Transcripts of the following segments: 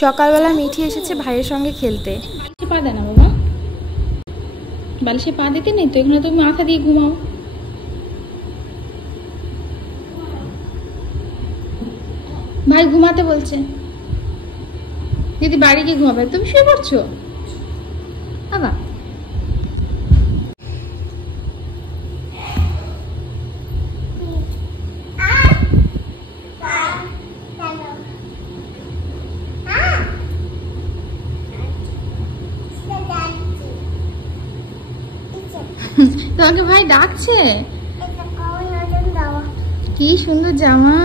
সকালবেলা মিঠি এসেছে ভাইয়ের সঙ্গে খেলতে। বালিশে পা দেয় না বাবা, বালিশে পা দিতে নেই তো, এখানে তুমি মাথা দিয়ে ঘুমাও। ভাই ঘুমাতে বলছে, দিদি বাড়ি গিয়ে ঘুমাবে, তুমি শুয়ে পড়ছো বাবা। তোমাকে ভাই ডাকছে, কি সুন্দর জামা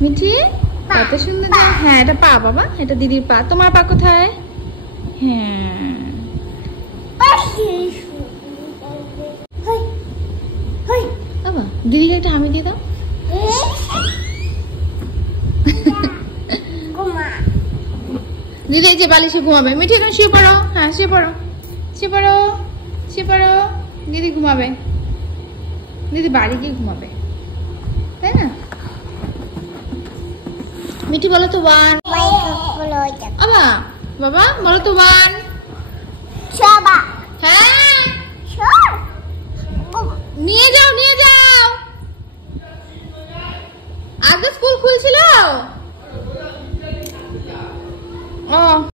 মিঠি, কত সুন্দর জামা। হ্যাঁ এটা পা বাবা, এটা দিদির পা। তোমার পা কোথায়? হ্যাঁ বাবা, দিদিকে একটা হামি দিয়ে দাও। দিদি এই যে বালিশে ঘুমাবে। মিঠি এখন শুয়ে পড়ো। হ্যাঁ শুয়ে পড়ো, শুয়ে পড়ো, শুয়ে পড়ো। দিদি ঘুমাবে, দিদি বাড়ি গিয়ে ঘুমাবে, তাই না? মিঠি বলো তো ওয়ান। বাবা বাবা বলো তো ওয়ান।